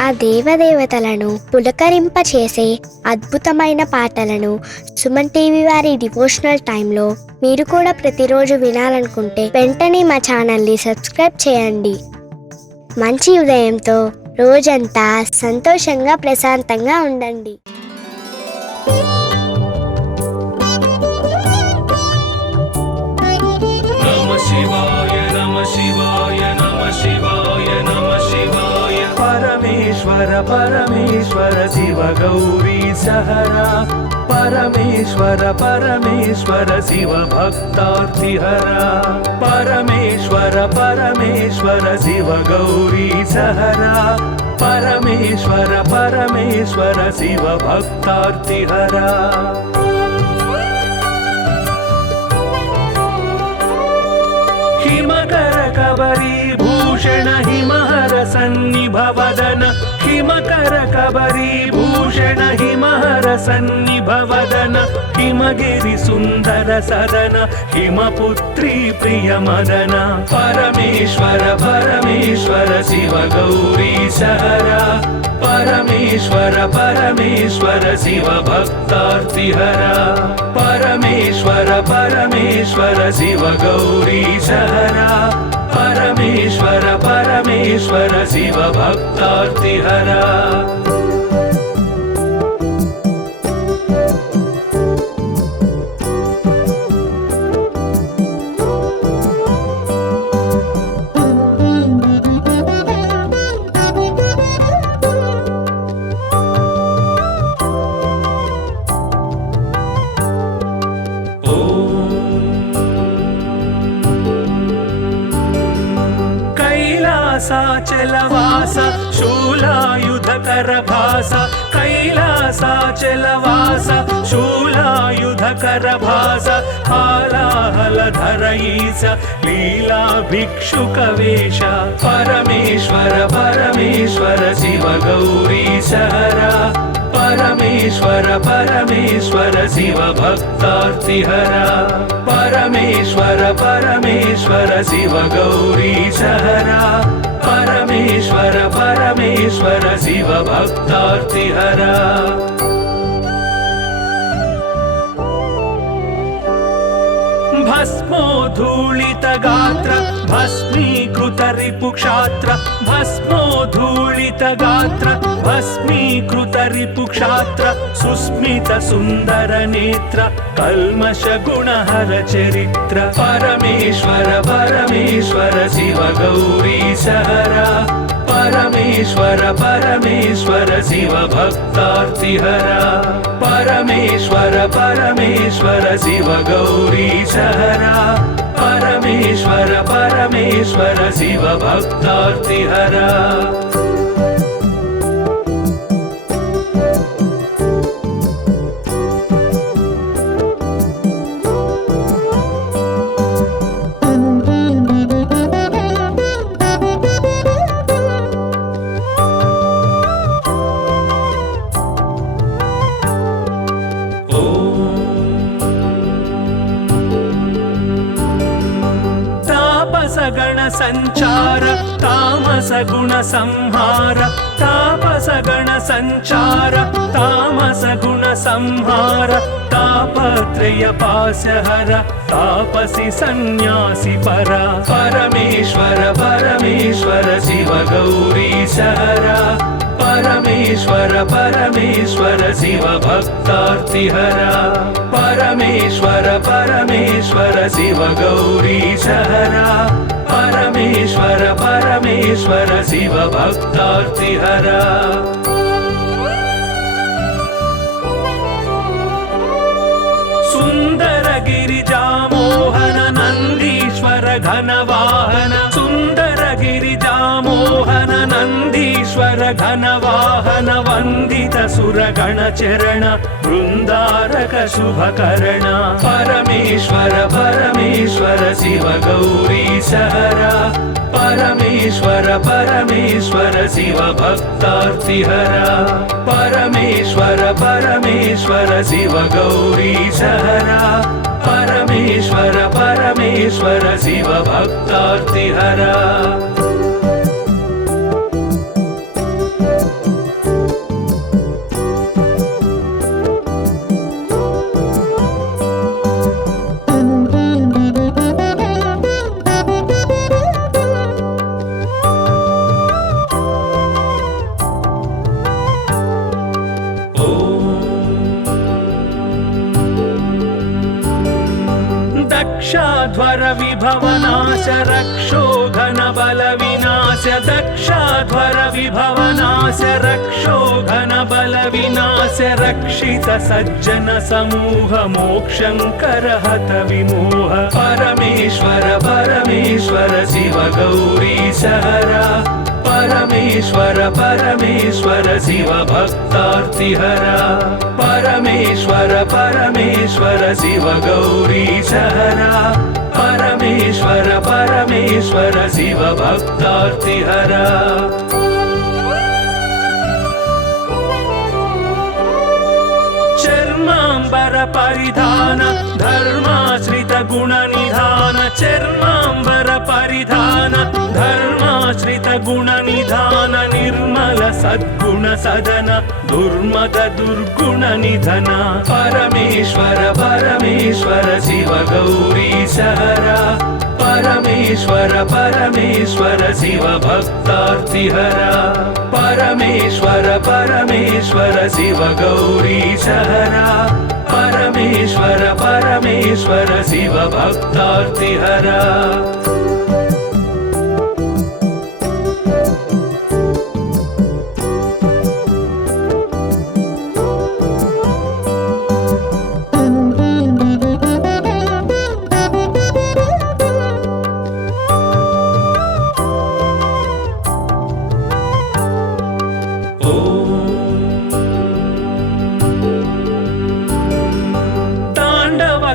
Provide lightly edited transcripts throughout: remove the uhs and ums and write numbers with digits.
ఆ దేవదేవతలను పులకరింపచేసే అద్భుతమైన పాటలను సుమన్ టీవీ వారి డివోషనల్ టైంలో మీరు కూడా ప్రతిరోజు వినాలనుకుంటే వెంటనే మా ఛానల్ని సబ్స్క్రైబ్ చేయండి. మంచి ఉదయంతో రోజంతా సంతోషంగా ప్రశాంతంగా ఉండండి. నమః శివాయ నమః శివాయ నమః శివాయ నమః శివాయ. పరమేశ్వర పరమేశ్వర శివ గౌరీ సహరా. పరమేశ్వర పరమేశ్వర శివ భక్తార్తిహరా. పరమేశ్వర పరమేశ్వర శివ గౌరీ సహరా. పరమేశ్వర పరమేశ్వర శివ భక్తార్తిహరా. हिमकर कबरी भूषण हिमहर सन्निभवदन. हिमकर कबरी भूषण हिमहर सन्निभवदन. हिमगिरि सुन्दर सदन हिमपुत्री प्रिय मदन. परमेश्वर परमेश्वर शिव गौरी सहरा. परमेश्वर परमेश्वर शिव भक्तार्तिहरा. परमेश्वर परमेश्वर शिव गौरी सहरा. परमेश्वर परमेश्वर शिव भक्तार्तिहरा. कैलासाचलवास शूलायुधकर भास. कैलासाचलवास शूलायुधकर भास. हालाहलधर ईश लीला भिक्षुकवेश. परमेश्वर परमेश्वर शिव गौरी सहरा. परमेश्वर परमेश्वर शिव भक्तार्तिहरा. परमेश्वर परमेश्वर शिव गौरी सहरा. परमेश्वर परमेश्वर शिव भक्तार्तिहरा. भस्मोद्धूलित गात्र भस्मीकृत रिपुक्षात्र. भस्मोद्धूलित गात्र भस्मीकृत रिपुक्षात्र. सुस्मित सुन्दर नेत्र कल्मष गुणहर चरित्र. परमेश्वर परमेश्वर शिव गौरी सहरा. परमेश्वर परमेश्वर शिव भक्तार्तिहरा. परमेश्वर परमेश्वर शिव गौरी सहरा. परमेश्वर परमेश्वर शिव भक्तार्तिहरा. गण संचार तामस गुण संहार. तापस गण संचार तामस गुण संहार. तापत्रय पास्यहर तापसी सन्यासी परा. परमेश्वर परमेश्वर शिव गौरी सहरा. परमेश्वर परमेश्वर शिव भक्तार्तिहरा. परमेश्वर परमेश्वर शिव गौरी सहरा. परमेश्वर परमेश्वर शिव भक्तार्तिहरा. सुंदर गिरिजामोहन नंदीश्वर घनवाहन. सुंदर गिरिजामोहन नंदीश्वर घनवाहन. वंदित सुरगण चरण वृंदारक शुभकर्ण. परमेश्वर परमेश्वर शिव गौरी सहरा. परमेश्वर परमेश्वर शिव भक्तार्तिहरा. परमेश्वर परमेश्वर शिव गौरी सहरा. परमेश्वर परमेश्वर शिव भक्तार्तिहरा. दक्षाध्वर विभवनाश रक्षोघन बल विनाश दक्षाध्वर विभवनाश रक्षोघन बल विनाश रक्षित सज्जन समूह मोक्षंकर हत विमोह परमेश्वर परमेश्वर शिव गौरी सहरा परमेश्वर परमेश्वर शिव भक्तार्तिहरा परमेश्वर परमेश्वर शिव गौरी सहरा परमेश्वर परमेश्वर शिव भक्तार्तिहरा चर्मांबर परिधान धर्माश्रित गुण निधान चर्मांबर परिधान धर्माश्रित गुण निधान निर्मल सद्गुण सदन दुर्मद दुर्गुण निधन परमेश्वर परमेश्वर शिव गौरी सहरा परमेश्वर परमेश्वर शिव भक्तार्तिहरा परमेश्वर परमेश्वर शिव गौरी सहरा परमेश्वर परमेश्वर शिव भक्तार्तिहरा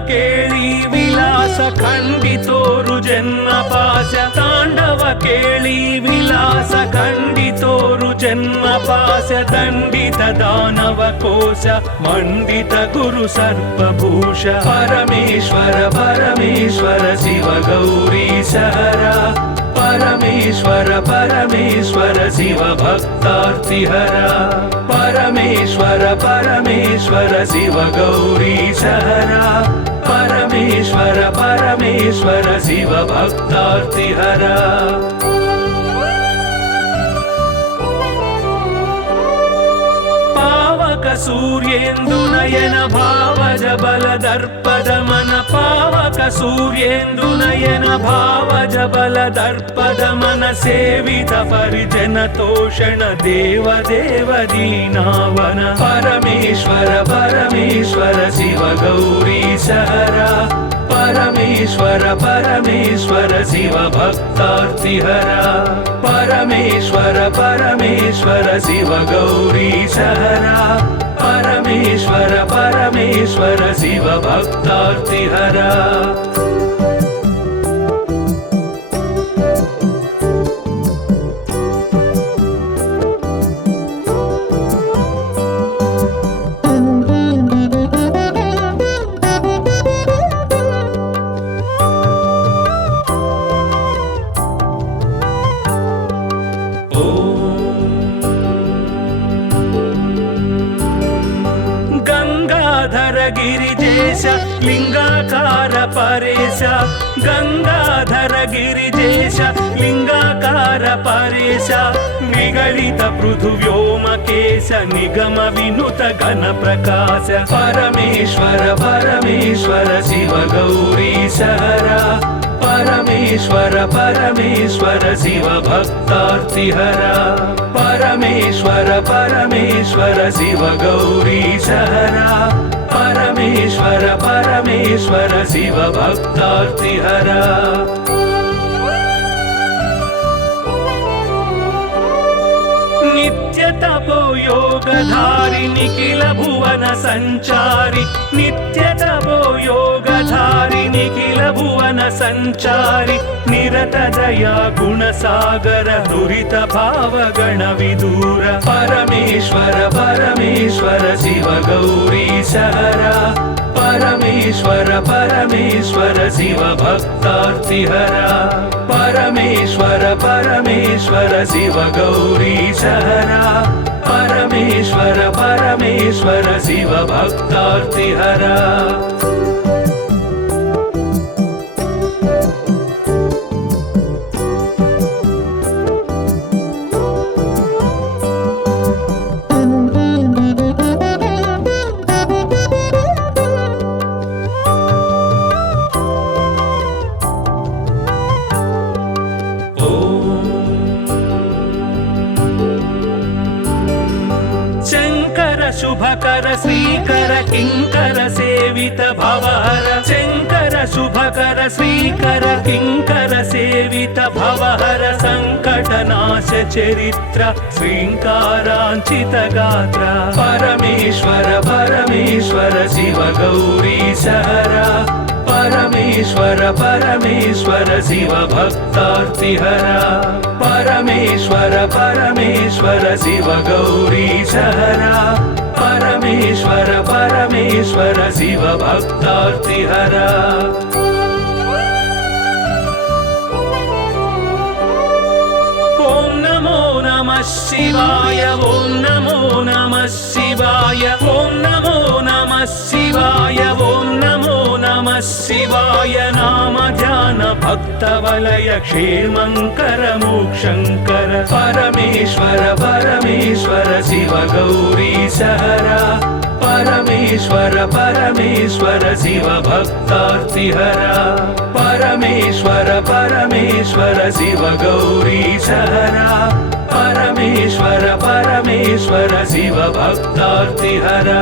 केळी विलास खंडितोरु जन्म पाश तांडव केळी विलास खंडितोरु जन्म पाश दंडित दानव कोश मंडित गुरु सर्पभूष परमेश्वर परमेश्वर शिव गौरी सहरा परमेश्वर परमेश्वर शिव भक्तार्तिहरा परमेश्वर परमेश्वर शिव गौरी सहरा परमेश्वर परमेश्वर शिव भक्तार्तिहरा पावक सूर्येन्दुनयन भावज बल दर्पद मन पावक सूर्येन्दुनयन भावज बल दर्पद मन सेवित परिजन तोषण देव देव दीनावन परमेश्वर परमेश्वर शिव गौरी सहरा परमेश्वर परमेश्वर शिव भक्तार्तिहरा परमेश्वर परमेश्वर शिव गौरी सहरा परमेश्वर परमेश्वर शिव भक्तार्तिहरा गिरिजेश लिंगाकार परेश गंगाधर गिरिजेश लिंगाकार परेश निगलित पृथुव्योमकेश निगम विनुत गण प्रकाश परमेश्वर परमेश्वर शिव गौरी सहरा परमेश्वर परमेश्वर शिव भक्तार्तिहरा परमेश्वर परमेश्वर शिव गौरी सहरा परमेश्वर परमेश्वर शिव भक्तार्तिहरा नित्य तपो योगधारि निखिल भुवन संचारि नित्य तपो योगधारि निखिल भुवन संचारि निरत दया गुण सागर दुरित भाव गण विदूर परमेश्वर परमेश्वर शिव गौरी सहरा परमेश्वर परमेश्वर शिव भक्तार्तिहरा परमेश्वर परमेश्वर शिव गौरी सहरा परमेश्वर परमेश्वर शिव भक्तार्तिहरा शुभकर श्रीकर किंकर सेवित भवहर शंकर शुभकर श्रीकर किंकर सेवित भवहर संकटनाश चरित्र श्रींकारांचित गात्र परमेश्वर परमेश्वर शिव गौरी सहरा परमेश्वर परमेश्वर शिव भक्तार्तिहरा परमेश्वर परमेश्वर शिव गौरी सहरा परमेश्वर परमेश्वर शिव भक्तार्तिहरा ओम नमो नमः शिवाय ओम नमो नमः शिवाय ओम नमो नमः शिवाय ओम नमो नमः शिवाय नाम ध्यान भक्त वलय क्षेमंकर मोक्षंकर परमेश्वर परमेश्वर शिव गौरी सहरा परमेश्वर परमेश्वर शिव भक्तार्तिहरा परमेश्वर परमेश्वर शिव गौरी सहरा परमेश्वर परमेश्वर शिव भक्तार्तिहरा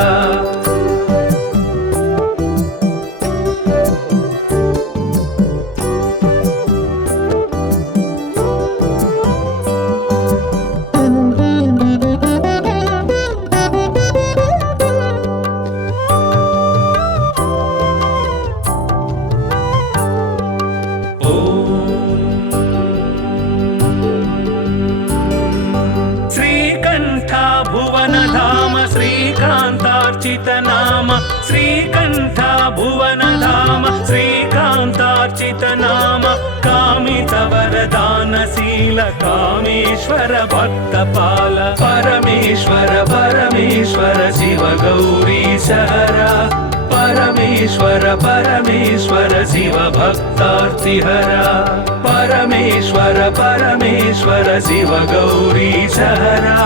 श्रीकांतार्चित नाम श्रीकंठ भुवन धाम श्रीकांतार्चित नाम कामित वरदानशील कामेश्वर भक्तपाल परमेश्वर परमेश्वर शिव गौरी सहरा परमेश्वर परमेश्वर शिव भक्तार्तिहरा परमेश्वर परमेश्वर शिव गौरी सहरा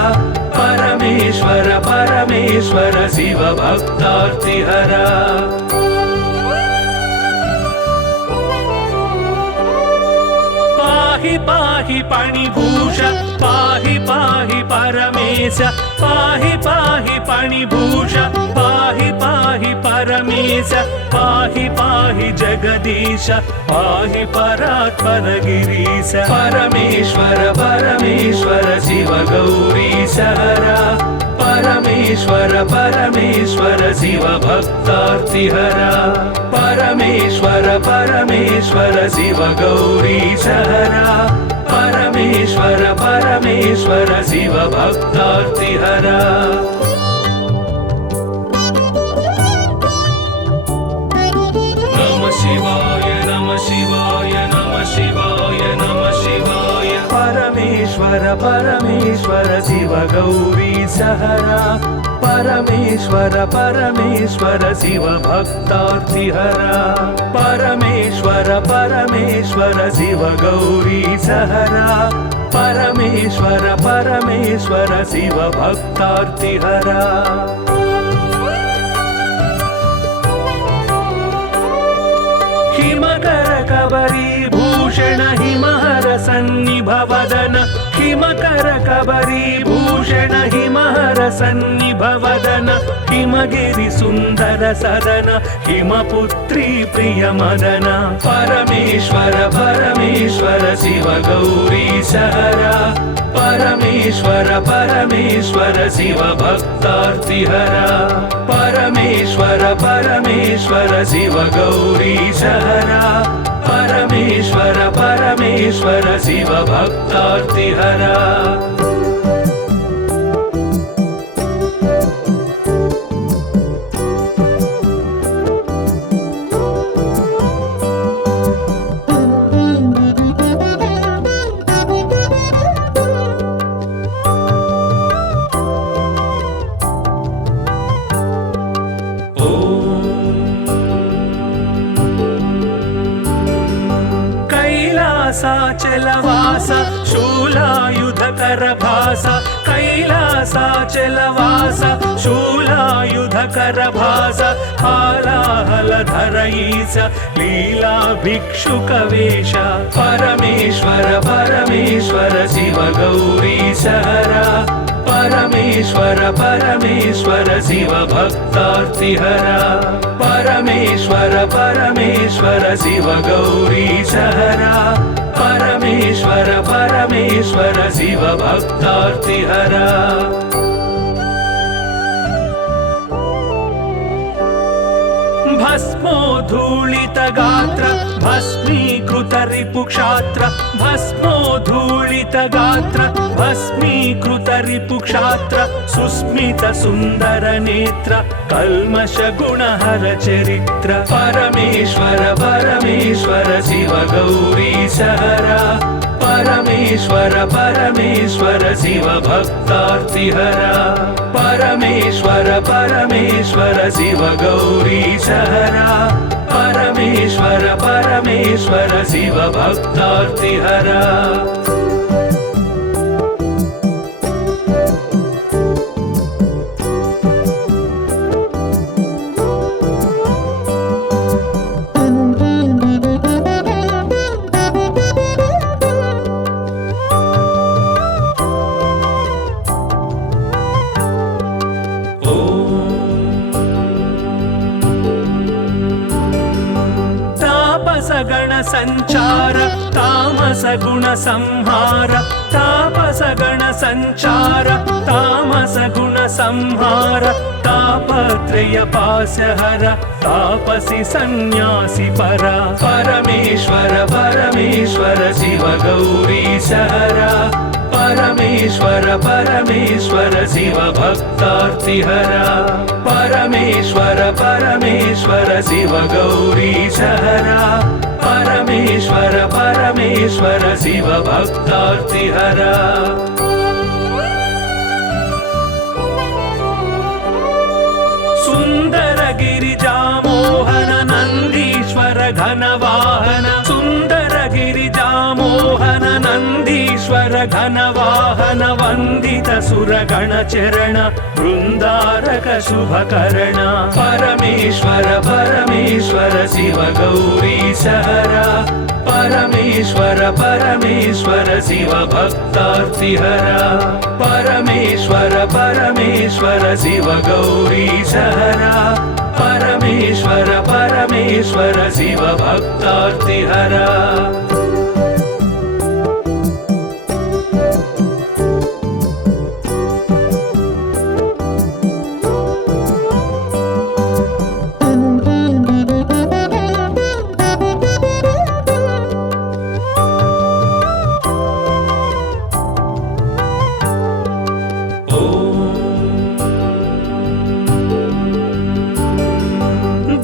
परमेश्वर परमेश्वर शिव भक्तार्तिहरा पाहि पाहि पणिभूष पाहि पाहि परमेश पाहि पाहि पणिभूष पाहि पाहि परमेश पाहि पाहि जगदीश पाहि परात्पर गिरीश परमेश्वर परमेश्वर शिव गौरी सहरा परमेश्वर परमेश्वर शिव भक्तार्तिहरा परमेश्वर परमेश्वर शिव गौरी सहरा परमेश्वर परमेश्वर शिव भक्तार्तिहरा नमः शिवाय नमः शिवाय नमः शिवाय नमः शिवाय परमेश्वर परमेश्वर शिव गौरी सहरा परमेश्वर परमेश्वर शिव भक्तार्तिहरा परमेश्वर परमेश्वर शिव गौरी सहरा परमेश्वर परमेश्वर शिव भक्तार्तिहरा हिमकर कबरी भूषण हिमहर सन्निभवदन हिमकर कबरी भूषण हिमहर सन्निभवदन हिमगिरि सुंदर सदन हिमपुत्री प्रिय मदन परमेश्वर परमेश्वर शिव गौरी सहरा परमेश्वर परमेश्वर शिव भक्तार्तिहरा परमेश्वर परमेश्वर शिव गौरी सहरा परमेश्वर परमेश्वर शिव भक्तार्तिहरा कैलासाचलवास शूलायुधकर भास कैलासाचलवास शूलायुधकर भास हालाहलधर ईश लीला भिक्षुकवेश परमेश्वर परमेश्वर शिव गौरी सहरा परमेश्वर परमेश्वर परमेश्वर शिव भक्तार्तिहरा परमेश्वर परमेश्वर शिव गौरीशहरा परमेश्वर परमेश्वर शिव भक्तार्तिहरा भस्मोद्धूलित गात्र भस्मीकृत रिपुक्षात्र भस्मोद्धूलित गात्र भस्मीकृत रिपुक्षात्र सुस्मित सुन्दर नेत्र कल्मष गुणहर चरित्र परमेश्वर परमेश्वर शिव गौरीशहरा परमेश्वर परमेश्वर शिव भक्तार्तिहरा परमेश्वर परमेश्वर शिव गौरीशहरा परमेश्वर परमेश्वर शिव भक्तार्तिहरा गण संचार तामस गुण संहार तापस गण संचार तामस गुण संहार तापत्रय पासहर तापसी सन्यासी परा परमेश्वर परमेश्वर शिव गौरीशहरा परमेश्वर परमेश्वर शिव भक्तार्तिहरा परमेश्वर परमेश्वर शिव गौरीशहरा परमेश्वर परमेश्वर शिव भक्तार्तिहरा सुंदर गिरिजा मोहन नंदीश्वर घनवाहन सुंदर गिरिजा मोहन नंदीश्वर घनवाहन वंदित सुरगण चरण वृंदारक शुभकरण परमेश्वर परमेश्वर शिव गौरीशहरा परमेश्वर परमेश्वर शिव भक्तार्तिहरा परमेश्वर परमेश्वर शिव गौरीशहरा परमेश्वर परमेश्वर शिव भक्तार्तिहरा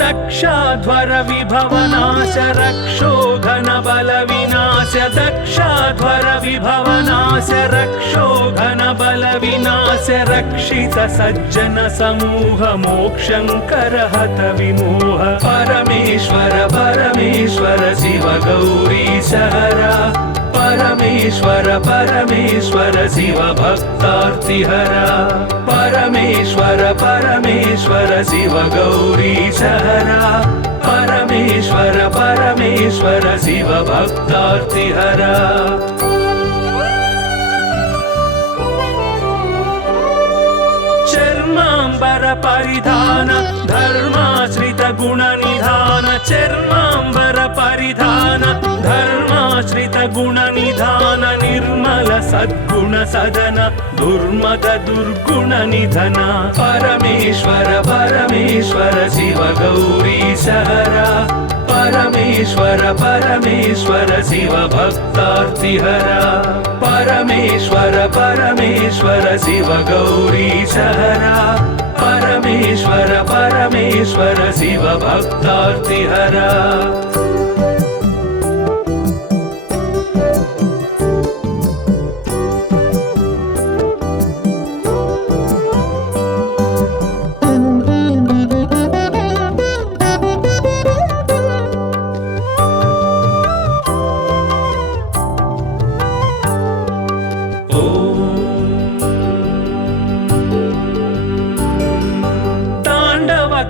दक्षाध्वर विभवनाश रक्षो घन बल विनाश दक्षाध्वर विभवनाश रक्षो घन बल विनाश रक्षित सज्जन समूह मोक्षंकर हत विमोह परमेश्वर परमेश्वर शिव गौरीशहरा परमेश्वर परमेश्वर शिव भक्तार्तिहरा परमेश्वर परमेश्वर शिव गौरीशहरा परमेश्वर परमेश्वर शिव भक्तार्तिहरा चर्मांबर परिधान धर्माश्रित गुण निधान चर्मांबर परिधान धर्माश्रित गुण निधान निर्मल सद्गुण सदन दुर्मद दुर्गुण निधन परमेश्वर परमेश्वर शिव गौरीशहरा परमेश्वर परमेश्वर शिव भक्तार्तिहरा परमेश्वर परमेश्वर शिव गौरीशहरा परमेश्वर परमेश्वर शिव भक्तार्तिहरा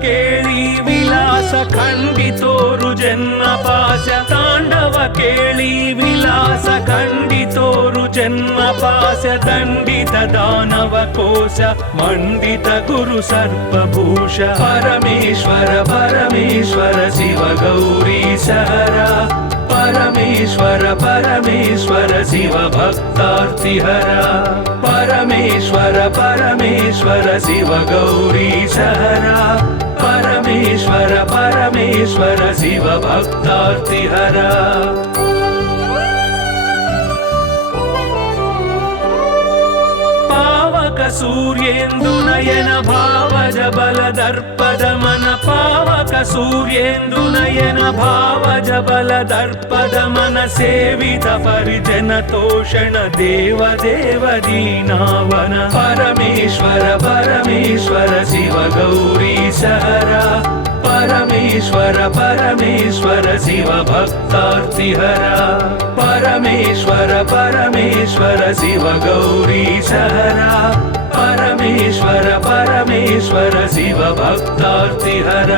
केळी विलास खंडितोरु जन्म पाश तांडव ಕೇಳಿ ವಿಲಾಸ ಖಂಡಿತೋರು ಜನ್ಮ ಪಾಶ ದಂಡಿತ ದಾನವ ಕೋಶ ಮಂಡಿತ ಗುರು ಸರ್ಪಭೂಷ ಪರಮೇಶ್ವರ ಪರಮೇಶ್ವರ ಶಿವ ಗೌರಿ ಸಹರ ಪರಮೇಶ್ವರ ಪರಮೇಶ್ವರ ಶಿವ ಭಕ್ತಾರ್ತಿಹರ ಪರಮೇಶ್ವರ ಪರಮೇಶ್ವರ ಶಿವ ಗೌರಿ ಸಹರ ಪರಮೇಶ್ವರ ಪರಮೇಶ್ವರ ಶಿವ ಭಕ್ತಾರ್ತಿಹರ ಪಾವಕ ಸೂರ್ಯೇಂದು ನಯನ ಭಾವಜ ಬಲ ದರ್ಪದ ಮನ ಪಾವಕ ಸೂರ್ಯೇಂದು ನಯನ ಭಾವಜ ಬಲ ದರ್ಪದ ಮನ ಸೇವಿತ ಪರಿಜನ ತೋಷಣ ದೇವ ದೇವ ದೀನಾವನ ಪರಮೇಶ್ವರ ಪರಮೇಶ್ವರ ಶಿವ ಗೌರಿ ಸಹರ ಪರಮೇಶ್ವರ ಪರಮೇಶ್ವರ ಶಿವ ಭಕ್ತಾರ್ತಿಹರ ಪರಮೇಶ್ವರ ಪರಮೇಶ್ವರ ಶಿವ ಗೌರಿ ಸಹರ ಪರಮೇಶ್ವರ ಪರಮೇಶ್ವರ ಶಿವ ಭಕ್ತಾರ್ತಿಹರ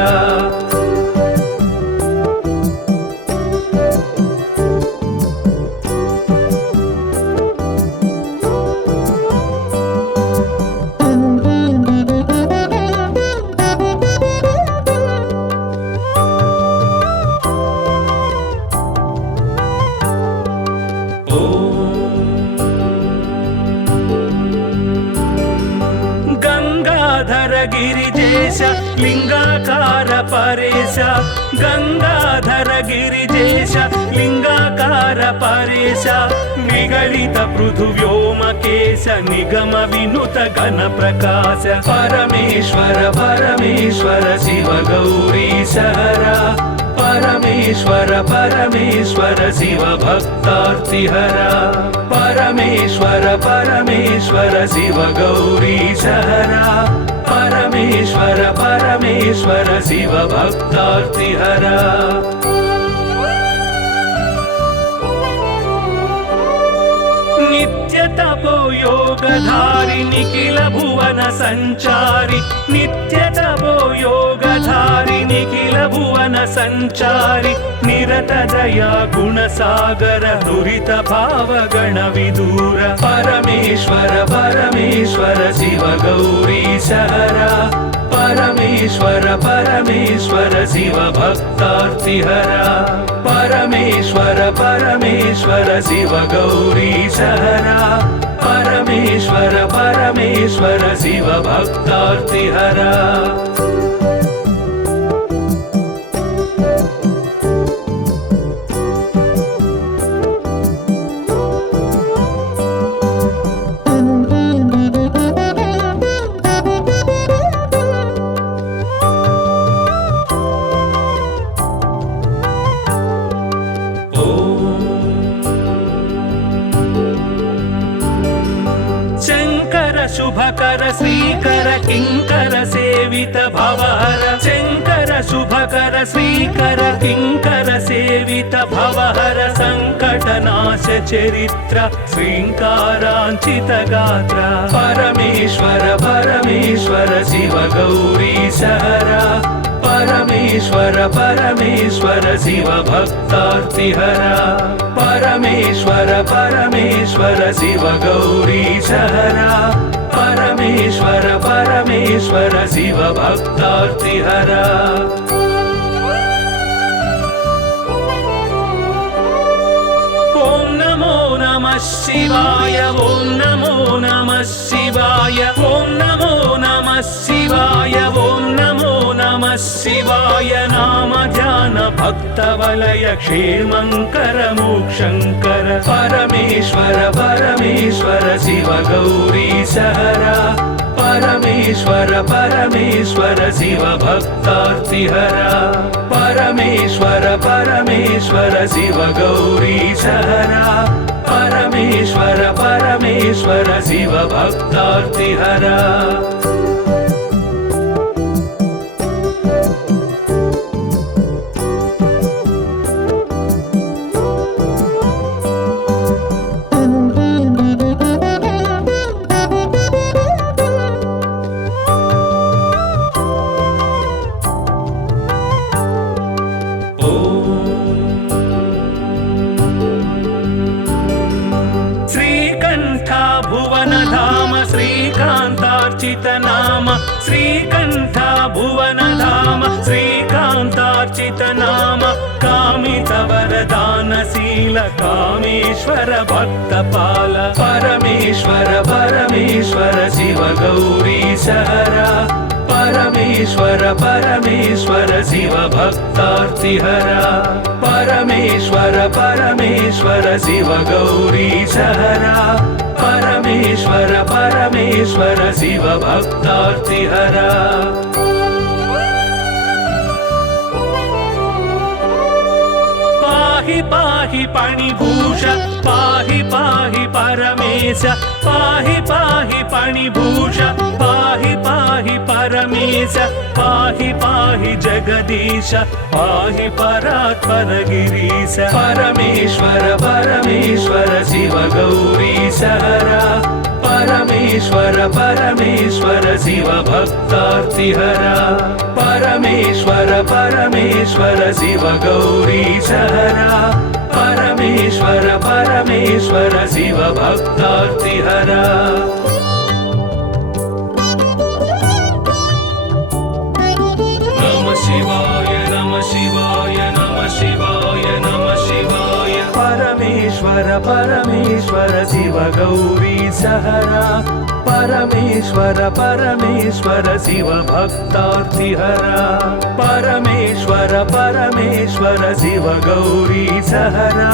ಗಿರಿಜೇಶ ಲಿಂಗಾಕಾರ ಪರೇಶ ಗಂಗಾಧರ ಗಿರಿಜೇಶ ಲಿಂಗಾಕಾರ ಪರೇಶ ನಿಗಳಿತ ಪೃಥು ವ್ಯೋಮಕೇಶ ನಿಗಮ ವಿನುತ ಘನ ಪ್ರಕಾಶ ಪರಮೇಶ್ವರ ಪರಮೇಶ್ವರ ಶಿವ ಗೌರಿ ಸಹರ ಪರಮೇಶ್ವರ ಪರಮೇಶ್ವರ ಶಿವ ಭಕ್ತಾರ್ತಿಹರ ಪರಮೇಶ್ವರ ಪರಮೇಶ್ವರ ಶಿವ ಗೌರಿ ಸಹರ ಪರಮೇಶ್ವರ ಪರಮೇಶ್ವರ ಶಿವ ಭಕ್ತಾರ್ತಿಹರ ನಿತ್ಯ ತಪೋ ಯೋಗಧಾರಿ ನಿಖಿಲ ಭುವನ ಸಂಚಾರಿ ನಿತ್ಯ ತಪೋ ಯೋಗಧಾರಿ ನಿಖಿಲ ಭುವನ ಸಂಚಾರಿ ನಿರತ ದಯಾ ಗುಣಸಾಗರ ದುರಿತ ಭಾವಗಣ ವಿದೂರ ಪರಮೇಶ್ವರ ಪರಮೇಶ್ವರ ಶಿವ ಗೌರಿ ಸಹರ ಪರಮೇಶ್ವರ ಪರಮೇಶ್ವರ ಶಿವ ಭಕ್ತಾರ್ತಿಹರ ಪರಮೇಶ್ವರ ಪರಮೇಶ್ವರ ಶಿವ ಗೌರಿ ಸಹರ ಪರಮೇಶ್ವರ ಪರಮೇಶ್ವರ ಶಿವ ಭಕ್ತಾರ್ತಿಹರ ಶುಭಕರ ಶ್ರೀಕರ ಕಿಂಕರ ಸೇವಿತ ಭವಹರ ಶಂಕರ ಶುಭಕರ ಶ್ರೀಕರ ಕಿಂಕರ ಸೇವಿತ ಭವಹರ ಸಂಕಟ ನಾಶ ಚರಿತ್ರ ಶ್ರೀಂಕಾರಾಂಚಿತ ಗಾತ್ರ ಪರಮೇಶ್ವರ ಪರಮೇಶ್ವರ ಶಿವ ಗೌರಿ ಸಹರ ಪರಮೇಶ್ವರ ಪರಮೇಶ್ವರ ಶಿವ ಭಕ್ತಾರ್ತಿಹರ ಪರಮೇಶ್ವರ ಪರಮೇಶ್ವರ ಶಿವ ಗೌರಿ ಸಹರ ಪರಮೇಶ್ವರ ಪರಮೇಶ್ವರ ಶಿವ ಭಕ್ತಾರ್ತಿಹರ ಓಂ ನಮೋ ನಮಃ ಶಿವಾಯ ಓಂ ನಮೋ ನಮಃ ಶಿವಾಯ ಓಂ ನಮೋ ನಮಃ ಶಿವಾಯ ಓಂ ನಮೋ ನಮಃ ಶಿವಾಯ ನಾಮ ಧ್ಯಾನ ಭಕ್ತ ವಲಯ ಕ್ಷೇಮಂಕರ ಮೋಕ್ಷಂಕರ ಪರಮೇಶ್ವರ ಪರಮೇಶ್ವರ ಶಿವ ಗೌರಿ ಸಹರ ಪರಮೇಶ್ವರ ಪರಮೇಶ್ವರ ಶಿವ ಭಕ್ತಾರ್ತಿಹರ ಪರಮೇಶ್ವರ ಪರಮೇಶ್ವರ ಶಿವ ಗೌರಿ ಸಹರ ಪರಮೇಶ್ವರ ಪರಮೇಶ್ವರ ಶಿವ ಭಕ್ತಾರ್ತಿಹರ भुवनधाम श्रीकान्तार्चित नाम श्रीकण्ठ भुवनधाम श्रीकान्तार्चित नाम कामितवरदानशील कामेश्वर भक्तपाल परमेश्वर परमेश्वर शिव गौरीशहरा परमेश्वर परमेश्वर शिव भक्तार्तिहरा परमेश्वर परमेश्वर शिव गौरीशहरा परमेश्वर परमेश्वर शिव भक्तार्तिहरा पाहि पाहि पणिभूष पाहि पाहि परमेश पाहि पाहि पणिभूष पाहि पाहि परमेश पाहि पाहि जगदीश पाहि परात्पर गिरीश परमेश्वर परमेश्वर शिव गौरीशहरा परमेश्वर परमेश्वर शिव भक्तार्तिहरा परमेश्वर परमेश्वर शिव गौरीशहरा परमेश्वर परमेश्वर शिव भक्तार्तिहरा नमः शिवाय नमः शिवाय नमः शिवाय नमः शिवाय परमेश्वर परमेश्वर शिव गौरीशहरा परमेश्वर परमेश्वर शिव भक्तार्तिहरा परमेश्वर परमेश्वर शिव गौरीशहरा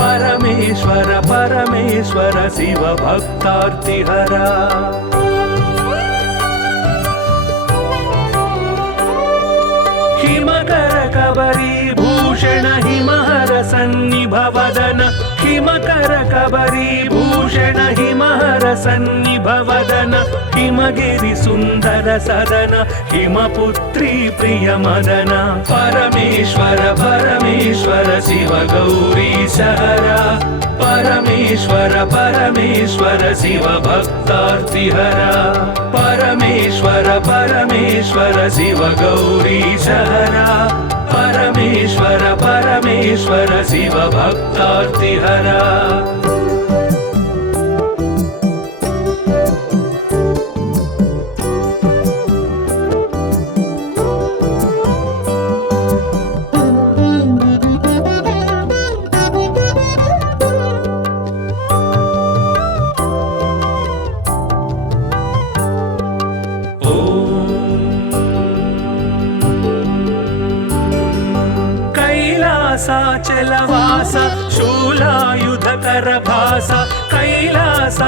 परमेश्वर परमेश्वर शिव भक्तार्तिहरा हिमकर कबरी भूषण हिमहर सन्निभवदन हिमकर कबरी भूषण हिमहर सन्निभवदन हिमगिरि सुन्दर सदन हिमपुत्री प्रिय मदन परमेश्वर परमेश्वर शिव गौरीशहरा परमेश्वर परमेश्वर शिव भक्तार्तिहरा परमेश्वर परमेश्वर शिव गौरीशहरा परमेश्वर परमेश्वर शिव भक्तार्तिहरा कैलासाचलवास शूलायुधकर भास कैलासाचलवास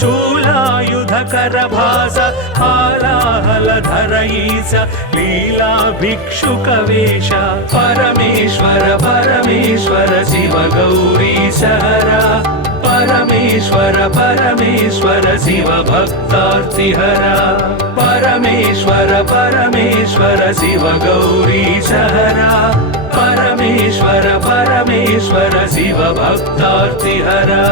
शूलायुधकर भास हालाहलधर ईश लीला भिक्षुकवेश परमेश्वर परमेश्वर शिव गौरीशहरा परमेश्वर परमेश्वर शिव भक्तार्तिहरा परमेश्वर परमेश्वर शिव गौरीशहरा परमेश्वर परमेश्वर शिव भक्तार्तिहरा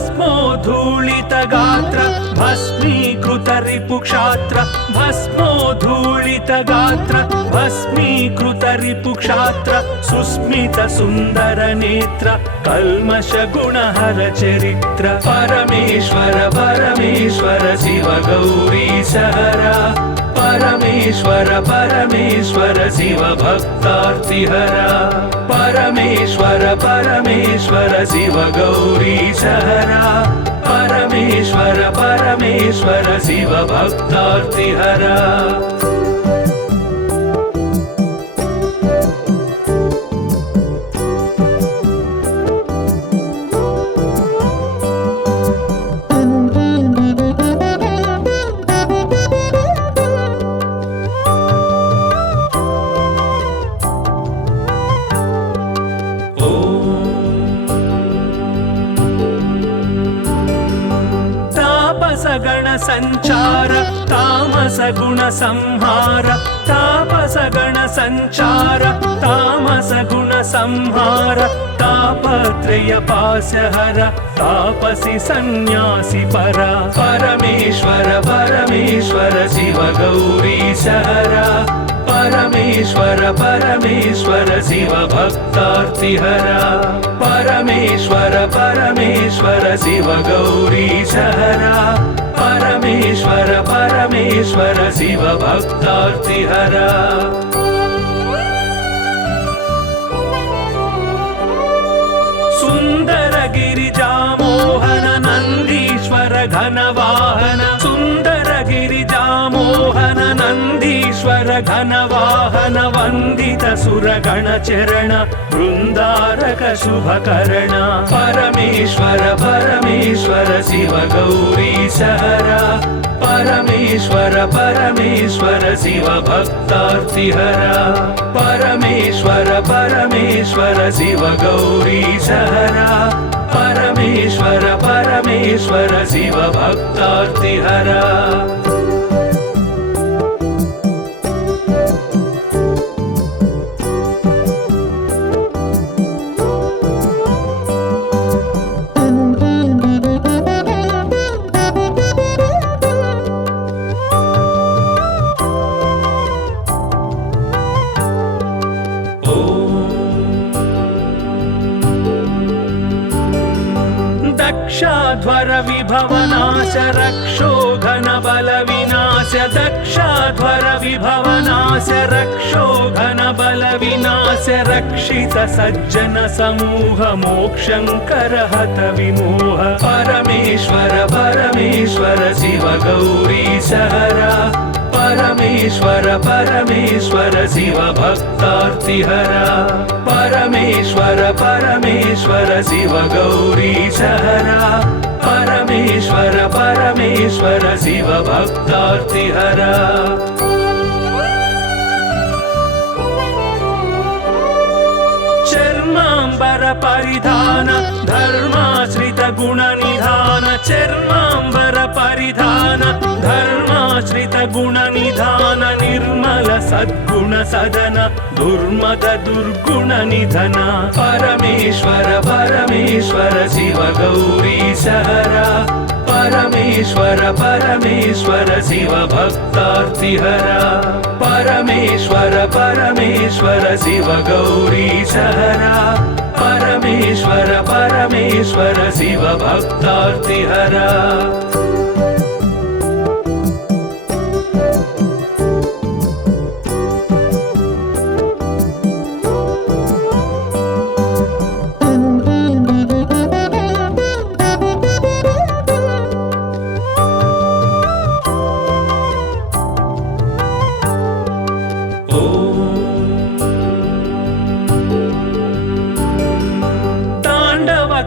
भस्मोद्धूलित गात्र भस्मीकृत रिपुक्षात्र भस्मोद्धूलित गात्र भस्मीकृत रिपुक्षात्र सुस्मित सुन्दर नेत्र कल्मष गुणहर चरित्र परमेश्वर परमेश्वर शिव गौरीशहरा परमेश्वर परमेश्वर शिव भक्तार्तिहरा परमेश्वर परमेश्वर शिव गौरीशहरा परमेश्वर परमेश्वर शिव भक्तार्तिहरा गण संचार तामस गुण संहार तापस गण संचार तामस गुण संहार तापत्रय पाशहर तापसी सन्यासी परा परमेश्वर परमेश्वर शिव गौरीशहरा परमेश्वर परमेश्वर शिव भक्तार्तिहरा परमेश्वर परमेश्वर शिव गौरीशहरा परमेश्वर परमेश्वर शिव भक्तार्तिहरा सुंदर गिरिजामोहन नंदीश्वर घनवाहन सुंदर गिरिजामोहन नंदीश्वर घनवाहन वंदित सुरगण चरण वृंदारक शुभकरण परमेश्वर परमेश्वर शिव गौरीशहरा परमेश्वर परमेश्वर शिव भक्तार्तिहरा परमेश्वर परमेश्वर शिव गौरीशहरा परमेश्वर परमेश्वर शिव भक्तार्तिहरा दक्षाध्वर विभवनाश रक्षोघन बल विनाश दक्षाध्वर विभवनाश रक्षोघन बल विनाश रक्षित सज्जन समूह मोक्षंकर हत विमोह परमेश्वर परमेश्वर शिव गौरीशहरा परमेश्वर परमेश्वर शिव भक्तार्तिहरा परमेश्वर परमेश्वर शिव गौरीशहरा परमेश्वर परमेश्वर शिव भक्तार्तिहरा चर्मांबर परिधान धर्माश्रित गुण निधान चर्मांबर परिधान धर्माश्रित गुण निधान निर्मल सद्गुण सदन दुर्मद दुर्गुण निधन परमेश्वर परमेश्वर शिव गौरीशहरा परमेश्वर परमेश्वर शिव भक्तार्तिहरा परमेश्वर परमेश्वर शिव गौरीशहरा परमेश्वर परमेश्वर शिव भक्तार्तिहरा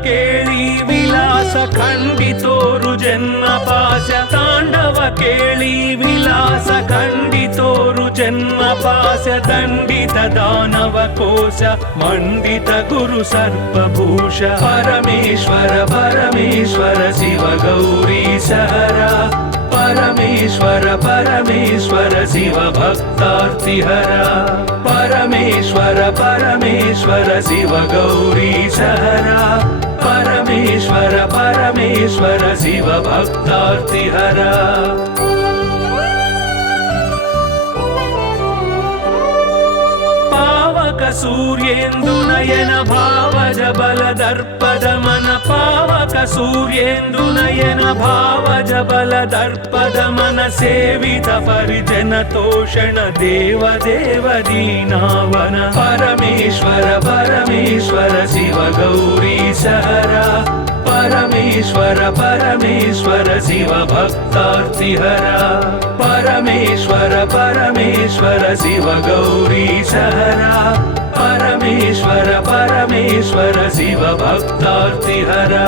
केळी विलास खंडितोरु जन्म पाश तांडव केळी विलास खंडितोरु जन्म पाश दंडित दानव कोश मंडित गुरु सर्पभूष परमेश्वर परमेश्वर शिव गौरीशहरा परमेश्वर परमेश्वर शिव भक्तार्तिहरा परमेश्वर परमेश्वर शिव गौरीशहरा परमेश्वर परमेश्वर शिव भक्तार्तिहरा सूर्येन्दुनयन भावज बल दर्पद मन पावक सूर्येन्दुनयन भावज बल दर्पद मन सेवित परिजन तोषण देव देव दीनावन परमेश्वर परमेश्वर शिव गौरीशहरा परमेश्वर परमेश्वर शिव भक्तार्तिहरा परमेश्वर परमेश्वर शिव गौरीशहरा परमेश्वर परमेश्वर शिव भक्तार्तिहरा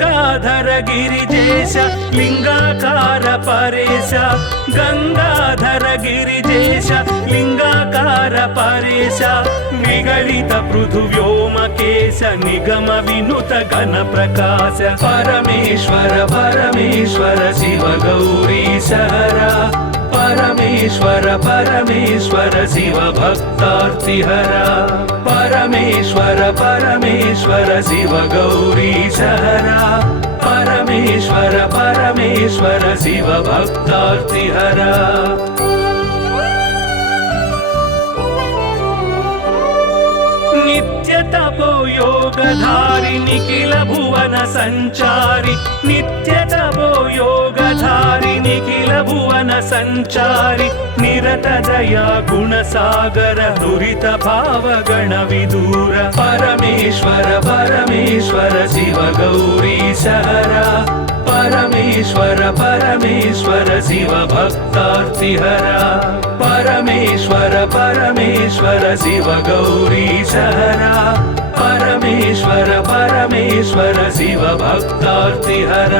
గంగాధర గిరిజేశ లింగాకార పరేశ గంగాధర గిరిజేశ లింగాకార పరేశ నిగళిత పృథువ్యోమకేశ నిగమ వినుత ఘన ప్రకాశ పరమేశ్వర పరమేశ్వర శివ గౌరీశ హర పరమేశ్వర పరమేశ్వర శివ భక్తార్తిహర పరమేశ్వర పరమేశ్వర శివ గౌరీశ హర పరమేశ్వర పరమేశ్వర శివ భక్తార్తిహర నిత్య తపో యోగధారి నిఖిల భువన సంచారి నిత్య తపో యోగధారి నిఖిల భువన సంచారి నిరత దయా గుణ సాగర దురిత భావ గణ విదూర పరమేశ్వర పరమేశ్వర శివ గౌరీశ హర పరమేశ్వర పరమేశ్వర శివ భక్తార్తిహర పరమేశ్వర పరమేశ్వర శివ గౌరీశ హర పరమేశ్వర పరమేశ్వర శివ భక్తార్తిహర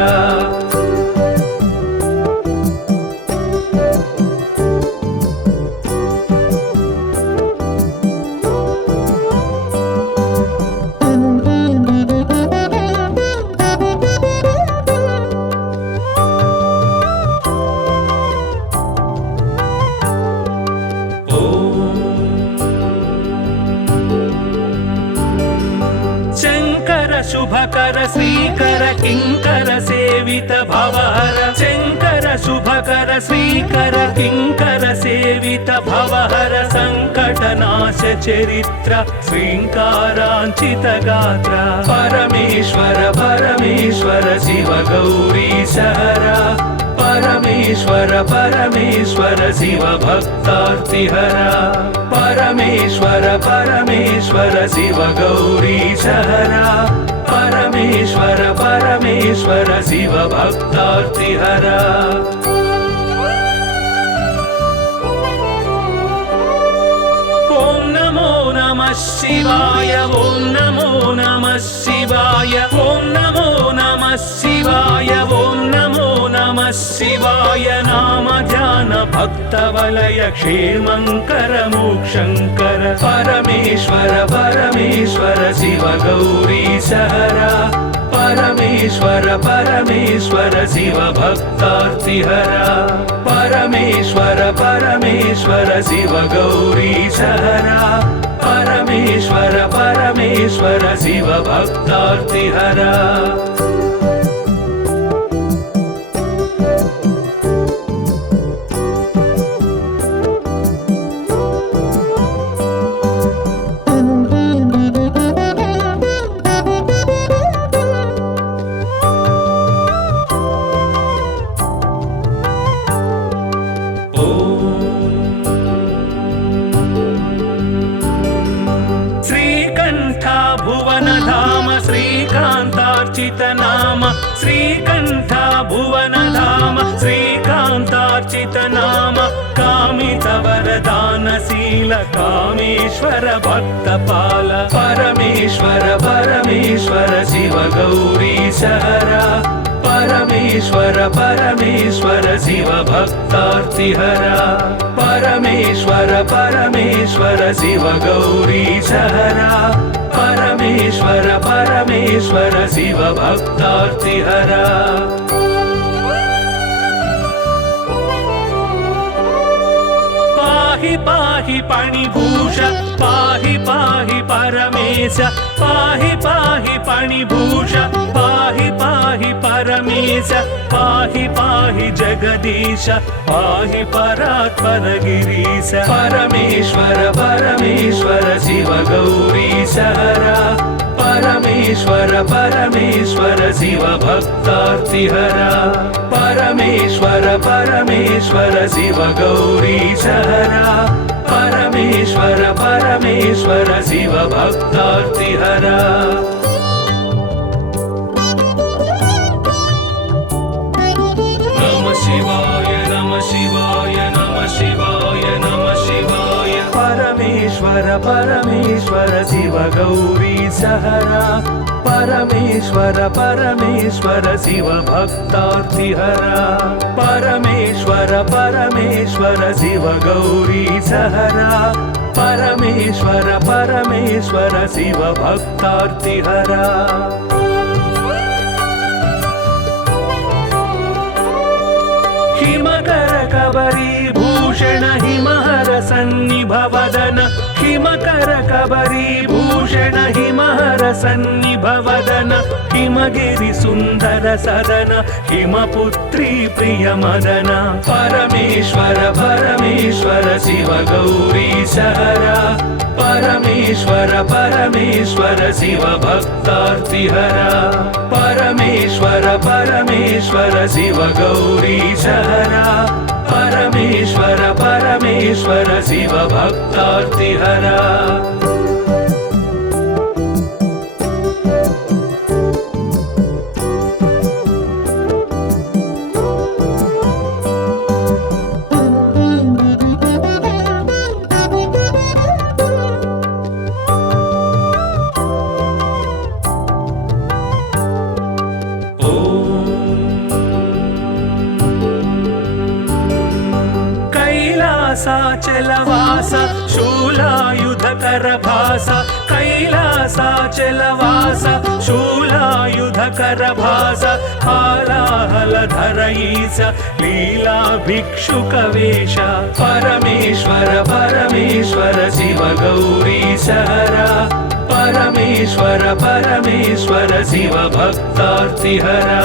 శుభకర శ్రీకర కింకర సేవిత భవహర శంకర శుభకర శ్రీకర కింకర సేవిత భవహర సంకటనాశ చరిత్ర శ్రీంకారాంచిత గాత్ర పరమేశ్వర పరమేశ్వర శివ గౌరీశ హర పరమేశ్వర పరమేశ్వర శివ భక్తార్తిహర పరమేశ్వర పరమేశ్వర శివ గౌరీశ హర పరమేశ్వర పరమేశ్వర శివ భక్తార్తిహర ఓం నమో నమః శివాయ ఓం నమో నమః శివాయ ఓం నమో నమః శివాయ ఓం నమో నమః శివాయ నామ ధ్యాన భక్త వలయ క్షేమంకర మోక్షంకర పరమేశ్వర పరమేశ్వర శివ గౌరీశ హర పరమేశ్వర పరమేశ్వర శివ భక్తార్తిహర పరమేశ్వర పరమేశ్వర శివ గౌరీశ హర పరమేశ్వర పరమేశ్వర శివ భక్తార్తిహర శ్రీకాంతార్చిత నామ శ్రీకంఠ భువన ధామ శ్రీకాంతార్చిత నామ కామిత వరదానశీల కామేశ్వర భక్తపాల పరమేశ్వర పరమేశ్వర శివ గౌరీశ హర పరమేశ్వర పరమేశ్వర శివ భక్తార్తిహర పరమేశ్వర పరమేశ్వర శివ గౌరీశ హర పరమేశ్వర పరమేశ్వర శివ భక్తార్తిహర పాహి పాహి పణిభూష పాహి పాహి పరమేశ పాహి పాహి పణిభూష పాహి పాహి పరమేశ పాహి పాహి జగదీశ పాహి పరాత్పర గిరీశ పరమేశ్వర పరమేశ్వర శివ గౌరీశ హర పరమేశ్వర పరమేశ్వర శివ భక్తార్తిహర పరమేశ్వర పరమేశ్వర శివ గౌరీశ హర పరమేశ్వర పరమేశ్వర శివ భక్తార్తిహర నమ శివాయ నమ శివాయ నమ శివాయ నమ శివాయ పరమేశ్వర పరమేశ్వర శివ గౌరీశ హర परमेश्वर परमेश्वर शिव भक्तार्तिहरा परमेश्वर परमेश्वर शिव गौरी सहरा परमेश्वर परमेश्वर शिव भक्तार्तिहरा हिमकर कबरी भूषण हिमहर सन्निभवदन हिमकर कबरी भूषण हिमहर सन्निभवदन हिमगिरि सुन्दर सदन हिमपुत्री प्रिय मदन परमेश्वर परमेश्वर शिव गौरी सहरा परमेश्वर परमेश्वर शिव भक्तार्तिहरा परमेश्वर परमेश्वर शिव गौरी सहरा परमेश्वर परमेश्वर शिव भक्तार्तिहरा कैलासाचलवास शूलायुधकर भास कैलासाचलवास शूलायुधकर भास हालाहलधर ईश लीला भिक्षुकवेश परमेश्वर परमेश्वर शिव गौरी सहरा परमेश्वर परमेश्वर शिव भक्तार्तिहरा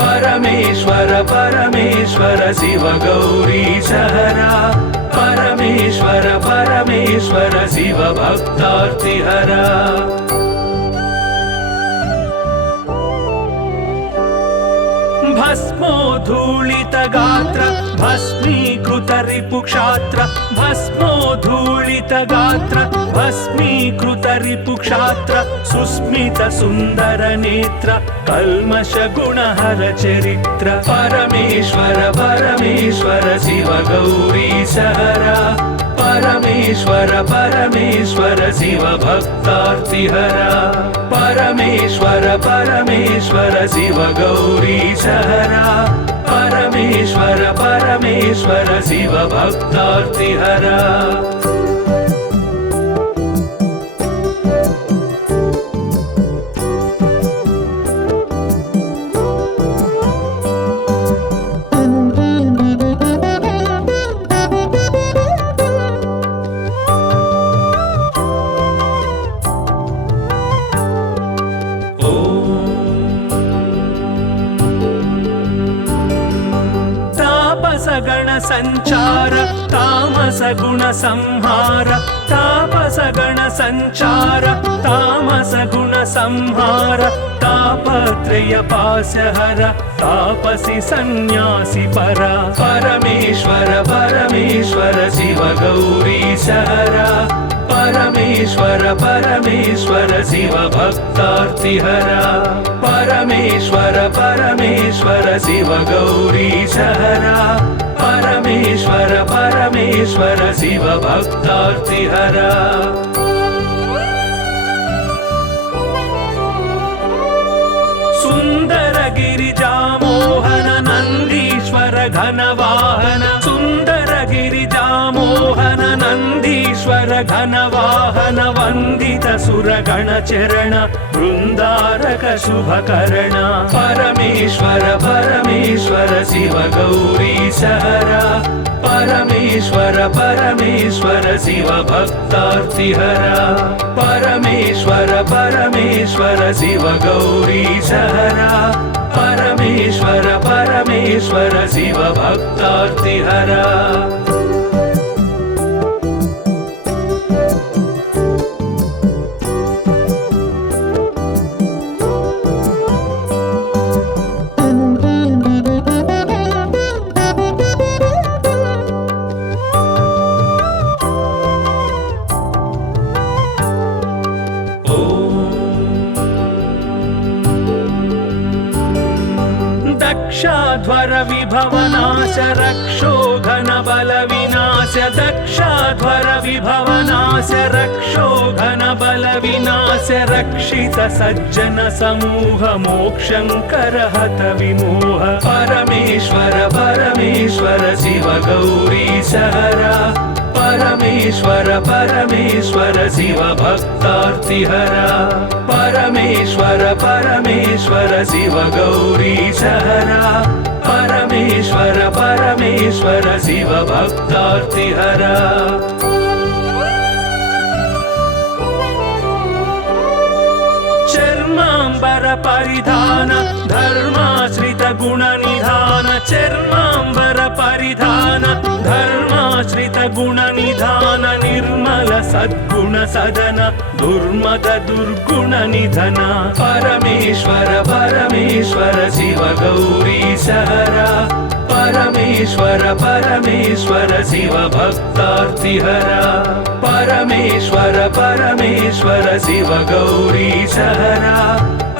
परमेश्वर परमेश्वर शिव गौरी सहरा परमेश्वर परमेश्वर शिव भक्तार्तिहरा भस्मोद्धूलित गात्र भस्मीकृत रिपुक्षात्र भस्मोद्धूलित गात्र भस्मीकृत रिपुक्षात्र सुस्मित सुन्दर नेत्र कल्मष गुणहर चरित्र परमेश्वर परमेश्वर शिव गौरी सहरा परमेश्वर परमेश्वर शिव भक्तार्तिहरा परमेश्वर परमेश्वर शिव गौरी सहरा परमेश्वर परमेश्वर शिव भक्तार्तिहरा गण संचार तामस गुण संहार तापस गण संचार तामस गुण संहार तापत्रय पाशहर तापसी सन्यासी परा परमेश्वर परमेश्वर शिव गौरी सहरा परमेश्वर परमेश्वर शिव भक्तार्तिहरा परमेश्वर परमेश्वर शिव गौरी सहरा परमेश्वर परमेश्वर शिव भक्तार्तिहरा सुंदर गिरिजा मोहन नंदीश्वर घनवाहन सुंदर गिरिजा मोहन नंदीश्वर घनवाहन वंदित सुरगण चरण वृंदारक शुभकर्ण परमेश्वर परमेश्वर शिव गौरी सहरा परमेश्वर परमेश्वर शिव भक्तार्तिहरा परमेश्वर परमेश्वर शिव गौरी सहरा परमेश्वर परमेश्वर शिव भक्तार्तिहरा दक्षाध्वर विभवनाश रक्षो घन बल विनाश दक्ष वंशाध्वर विभवनास्य रक्षोघन बल विनाश्य रक्षित सज्जन समूह मोक्षंकर हत विमोह परमेश्वर परमेश्वर शिव गौरी सहरा परमेश्वर परमेश्वर शिव भक्तार्तिहरा परमेश्वर परमेश्वर शिव गौरी सहरा परमेश्वर परमेश्वर शिव भक्तार्तिहरा चर्मांबर परिधान धर्माश्रित गुण निधान चर्मांबर परिधान धर्माश्रित गुण निधान निर्मल सद्गुण सदन दुर्मद दुर्गुण निधन परमेश्वर परमेश्वर शिव गौरी सहरा परमेश्वर परमेश्वर शिव भक्तार्तिहरा परमेश्वर परमेश्वर शिव गौरी सहरा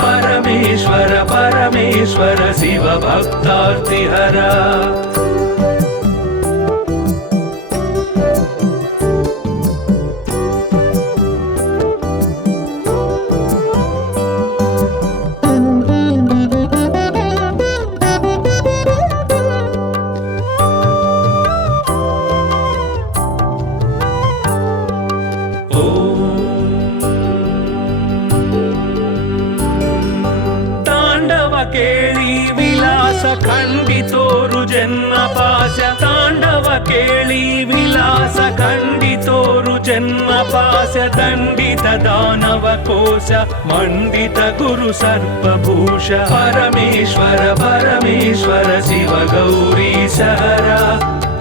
परमेश्वर परमेश्वर शिव भक्तार्तिहरा केळी विलास खंडितोरु जन्म पाश तांडव केळी विलास खंडितोरु जन्म पाश दंडित दानव कोश मंडित गुरु सर्पभूष परमेश्वर परमेश्वर शिव गौरी सहरा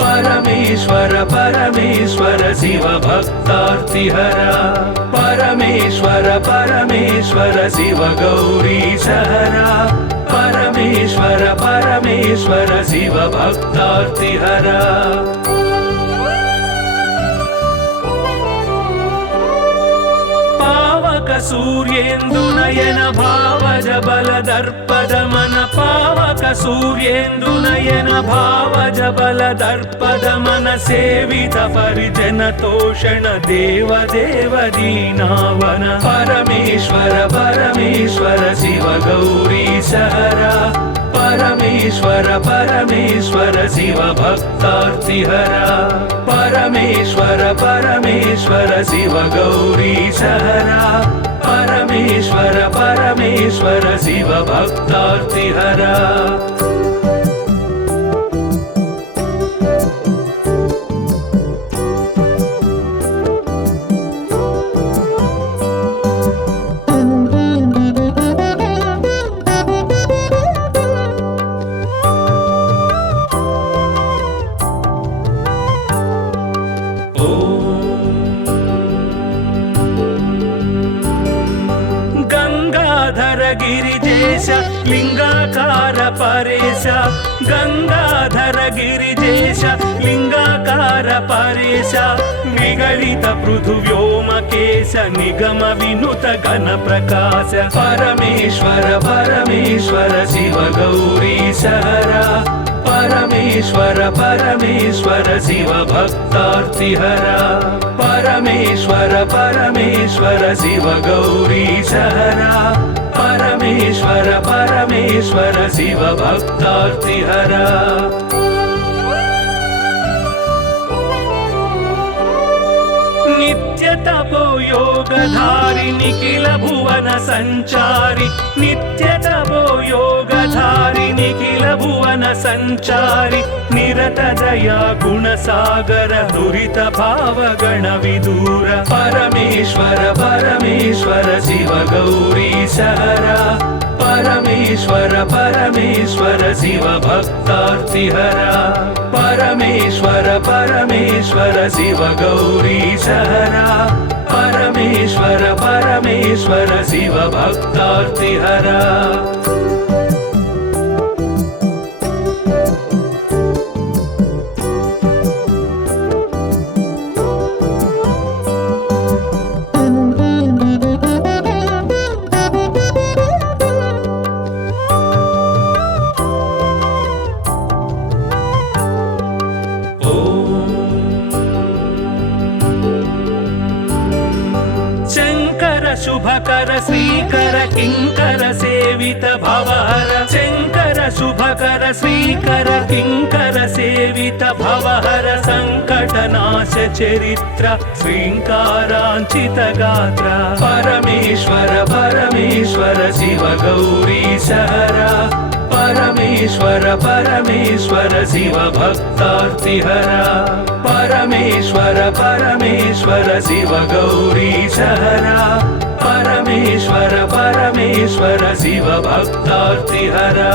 परमेश्वर परमेश्वर शिव भक्तार्तिहरा परमेश्वर परमेश्वर शिव गौरी सहरा परमेश्वर परमेश्वर शिव भक्तार्तिहरा सूर्येन्दुनयन भावज बल दर्पद मन पावक सूर्येन्दुनयन भावज बल दर्पद मन सेवित परिजन तोषण देव देव दीनावन परमेश्वर परमेश्वर शिव गौरी सहरा परमेश्वर परमेश्वर शिव भक्तार्तिहरा परमेश्वर परमेश्वर शिव गौरी सहरा परमेश्वर परमेश्वर शिव भक्तार्तिहरा गिरिजेश लिंगाकार परेश गंगाधर गिरिजेश लिंगाकार परेश निगलित पृथुव्योमकेश निगम विनुत घन प्रकाश परमेश्वर परमेश्वर शिव गौरी सहरा परमेश्वर परमेश्वर शिव भक्तार्तिहरा परमेश्वर परमेश्वर शिव गौरी सहरा परमेश्वर परमेश्वर शिव भक्तार्तिहरा नित्य तपो योगधारि निखिल भुवन संचारि नित्य तपो योगधारि निखिल भुवन संचारि निरत दया गुण सागर दुरित भाव गण विदूर परमेश्वर परमेश्वर शिव गौरी सहरा परमेश्वर परमेश्वर शिव भक्तार्तिहरा परमेश्वर परमेश्वर शिव गौरी सहरा परमेश्वर परमेश्वर शिव भक्तार्तिहरा श्रीकर किङ्कर सेवित भवहर शङ्कर शुभकर श्रीकर किङ्कर सेवित भवहर सङ्कटनाश चरित्र श्रीङ्काराञ्चित गात्र परमेश्वर परमेश्वर शिव गौरी सहरा परमेश्वर परमेश्वर शिव भक्तार्तिहरा परमेश्वर परमेश्वर शिव गौरी सहरा परमेश्वर परमेश्वर शिव भक्तार्तिहरा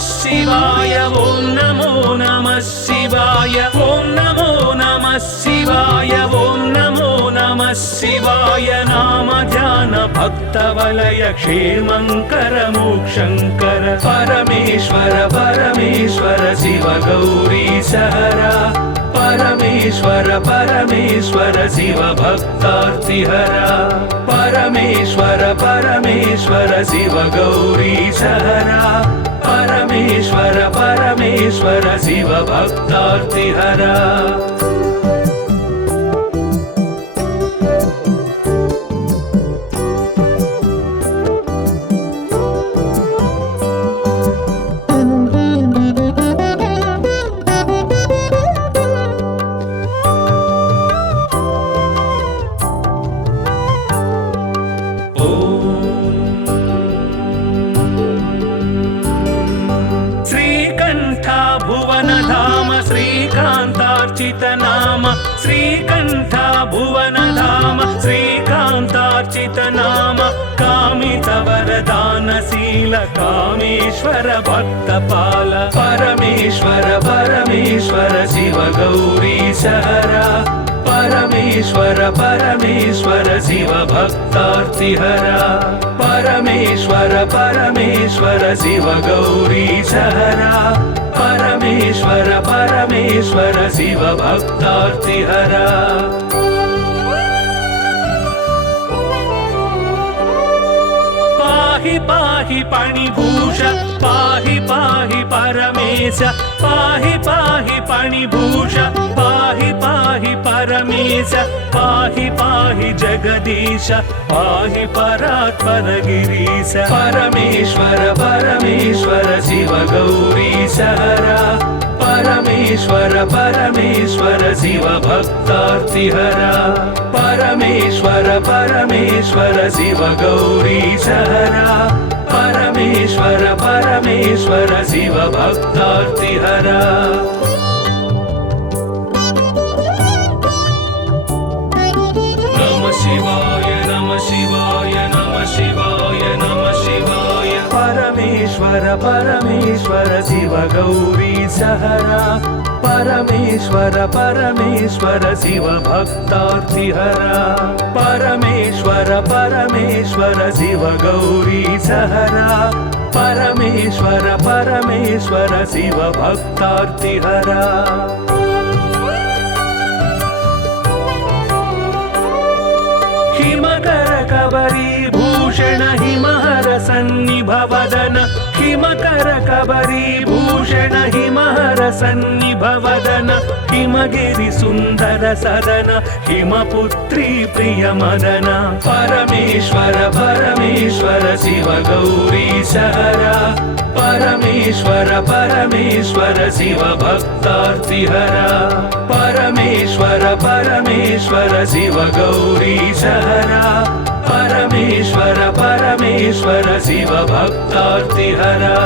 शिवाय ॐ नमो नमः शिवाय ॐ नमो नमः शिवाय ॐ नमो नमः शिवाय नाम ध्यान भक्तवलय क्षेमङ्कर मोक्षङ्कर परमेश्वर परमेश्वर शिव गौरी सहरा परमेश्वर परमेश्वर शिव भक्तार्तिहरा परमेश्वर परमेश्वर शिव गौरी सहरा परमेश्वर परमेश्वर शिव भक्तार्तिहरा नाम श्रीकंठ भुवन धाम श्रीकांतार्चित नाम कामित वरदानशील कामेश्वर भक्तपाल परमेश्वर परमेश्वर शिव गौरी सहरा परमेश्वर परमेश्वर शिव भक्तार्तिहरा परमेश्वर परमेश्वर शिव गौरी सहरा परमेश्वर परमेश्वर शिव भक्तार्तिहरा पाहि पाहि पाणिभूष पाहि पाहि परमेश पाहि पाहि पाणिभूष पाहि पाहि परमेश पाहि पाहि जगदीश पाहि परात्पर गिरीश परमेश्वर परमेश्वर शिव गौरी सहरा परमेश्वर परमेश्वर शिव भक्तार्तिहरा परमेश्वर परमेश्वर शिव गौरी सहरा परमेश्वर परमेश्वर शिव भक्तार्तिहरा नमः शिवाय नमः शिवाय नमः शिवाय नमः शिवाय परमेश्वर परमेश्वर शिव गौरी सहरा परमेश्वर परमेश्वर शिव भक्तार्तिहरा परमेश्वर परमेश्वर शिव गौरी सहरा परमेश्वर परमेश्वर शिव भक्तार्तिहरा हिमकर कबरी भूषण हिमहर सन्निभवदन हिमकर कबरी भूषण हिमहर सन्निभवदन हिमगिरि सुन्दर सदन हिमपुत्री प्रिय मदन परमेश्वर परमेश्वर शिव गौरी सहरा परमेश्वर परमेश्वर शिव भक्तार्तिहरा परमेश्वर परमेश्वर शिव गौरी सहरा परमेश्वर परमेश्वर शिव भक्तार्तिहरा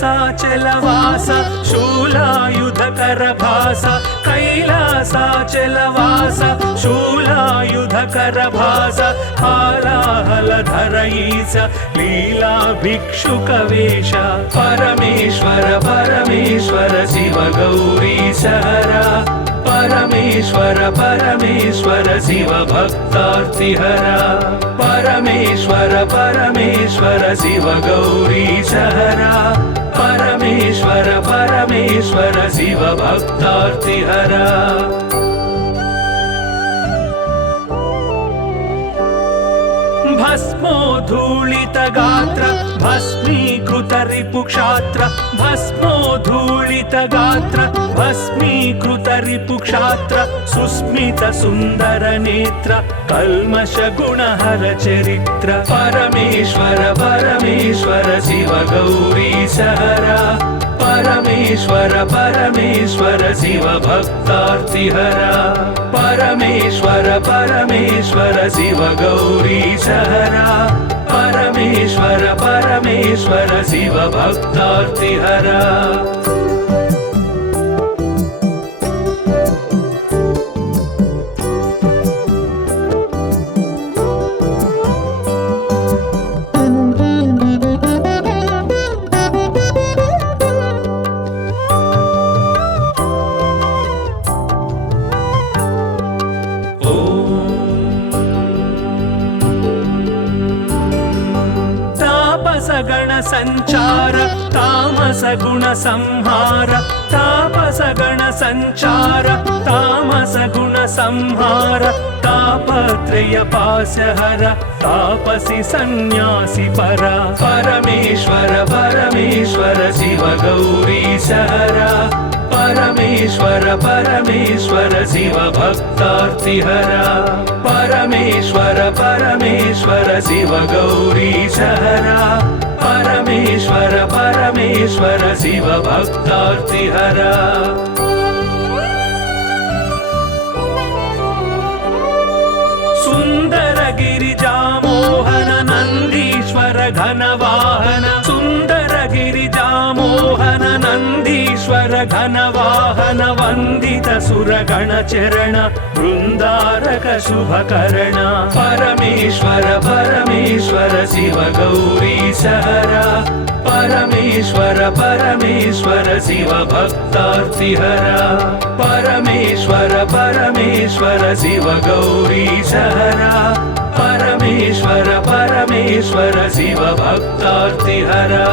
कैलासाचलवास शूलायुधकर भास कैलासाचलवास शूलायुधकर भास हालाहलधर ईश लीला भिक्षुकवेश परमेश्वर परमेश्वर शिव गौरी सहरा परमेश्वर परमेश्वर परमेश्वर शिव भक्तार्तिहरा परमेश्वर परमेश्वर शिव गौरीशहरा परमेश्वर परमेश्वर शिव भक्तार्तिहरा भस्मोद्धूलित गात्र भस्मीकृत रिपुक्षात्र भस्मोद्धूलित गात्र भस्मीकृत रिपुक्षात्र सुस्मित सुन्दर नेत्र कल्मष गुणहर चरित्र परमेश्वर परमेश्वर शिव गौरीशहरा परमेश्वर परमेश्वर शिव भक्तार्तिहरा परमेश्वर परमेश्वर शिव गौरीशहरा परमेश्वर परमेश्वर शिव भक्तार्तिहरा गण संचार तामस गुण संहार तापस गण संचार तामस गुण संहार तापत्रय पाशहर तापसी सन्यासी परा परमेश्वर परमेश्वर शिव गौरीशहरा परमेश्वर परमेश्वर शिव भक्तार्तिहरा परमेश्वर परमेश्वर शिव गौरीशहरा परमेश्वर परमेश्वर शिव भक्तार्तिहरा सुंदर गिरिजा मोहन नंदीश्वर घनवाहन सुंदर गिरिजा मोहन नंदीश्वर घनवाहन वंदित सुरगण चरण वृंदारक शुभकर्ण परमेश्वर परमेश्वर शिव गौरीशहरा परमेश्वर परमेश्वर शिव भक्तार्तिहरा परमेश्वर परमेश्वर शिव गौरीशहरा परमेश्वर परमेश्वर शिव भक्तार्तिहरा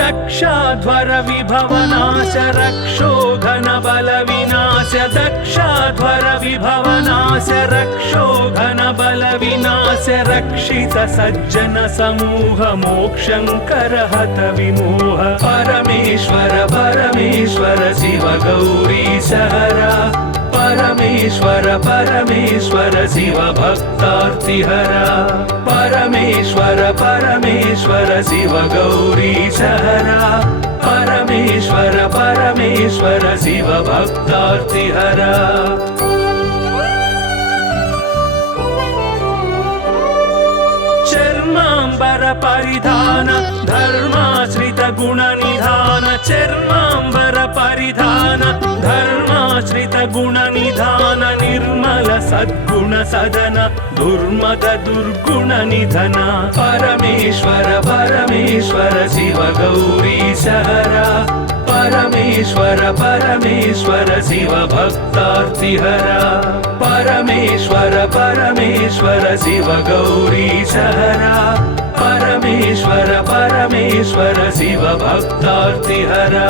दक्षाध्वर विभवनाश रक्षोघन बल विनाश दक्षाध्वर विभवनाश रक्षोघन बल विनाश रक्षित सज्जन समूह मोक्षंकर हत विमोह परमेश्वर परमेश्वर शिव गौरीशहरा परमेश्वर परमेश्वर शिव भक्तार्तिहरा परमेश्वर परमेश्वर शिव गौरीशहरा परमेश्वर परमेश्वर शिव भक्तार्तिहरा चर्मांबर परिधान धर्माश्रित गुण निधान चर्मांबर परिधान धर्माश्रित गुण निधान निर्मल सद्गुण सदन दुर्मद दुर्गुण निधन परमेश्वर परमेश्वर शिव गौरीशहरा परमेश्वर परमेश्वर शिव भक्तार्तिहरा परमेश्वर परमेश्वर शिव गौरीशहरा परमेश्वर परमेश्वर शिव भक्तार्तिहरा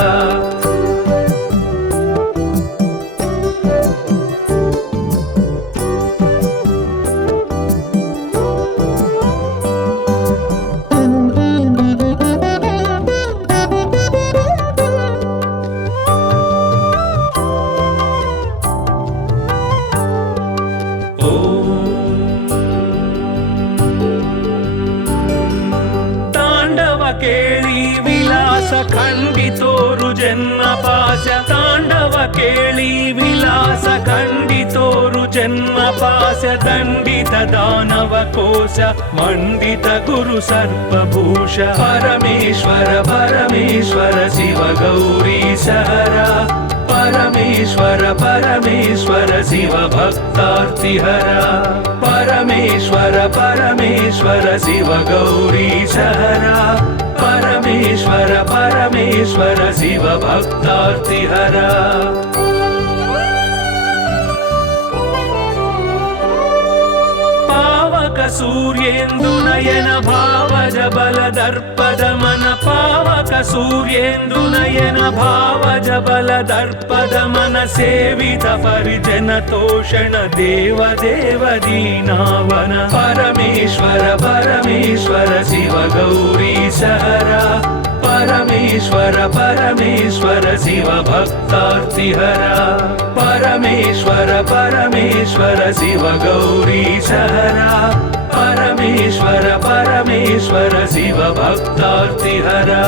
केळी विलास खंडितोरु जन्म हास्य ताण्डव केळी विलास खण्डितोरु जन्मपास्य दण्डित दानव कोश मण्डित गुरु सर्पभूष परमेश्वर परमेश्वर शिव गौरीश हरा परमेश्वर परमेश्वर शिव भक्तार्तिहरा परमेश्वर परमेश्वर शिव गौरीश हरा परमेश्वर परमेश्वर शिव भक्तार्तिहरा सूर्येन्दुनयन भावज बल दर्पद मन पावक सूर्येन्दुनयन भावज बल दर्पद मन सेवित परिजन तोषण देव देव दीनावन परमेश्वर परमेश्वर शिव गौरीश हरा परमेश्वर परमेश्वर शिव भक्तार्तिहरा परमेश्वर परमेश्वर शिव गौरीश हरा परमेश्वर परमेश्वर शिव भक्तार्तिहरा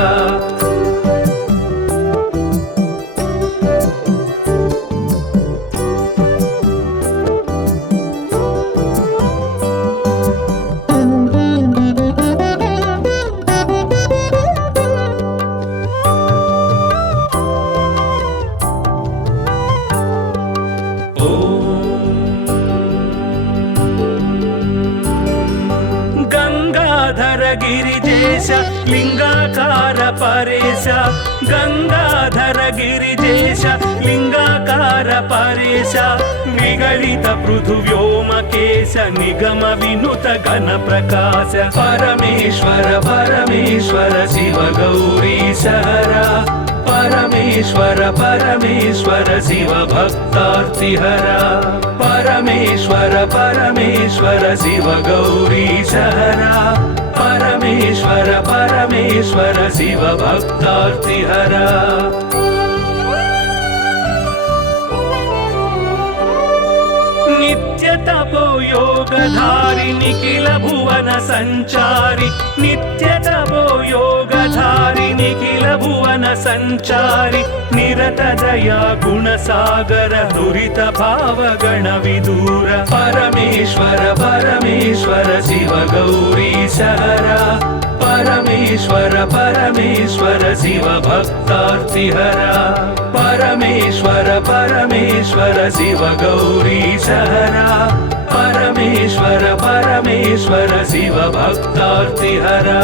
गिरिजेश लिंगाकार परेश गंगाधर गिरिजेश लिंगाकार परेश निगलित पृथु व्योमकेश निगम विनुत गण प्रकाश परमेश्वर परमेश्वर शिव गौरीश हरा परमेश्वर परमेश्वर शिव भक्तार्तिहरा परमेश्वर परमेश्वर शिव गौरीश हरा परमेश्वर परमेश्वर शिव भक्तार्तिहरा नित्य तपो योगधारि निखिल भुवन संचारि नित्य तपो योगधारि निखिल भुवन संचारि निरत दया गुण सागर दुरित भाव गण विदूर परमेश्वर परमेश्वर शिव गौरीश हरा परमेश्वर परमेश्वर शिव भक्तार्तिहरा परमेश्वर परमेश्वर शिव गौरीश हरा परमेश्वर परमेश्वर शिव भक्तार्तिहरा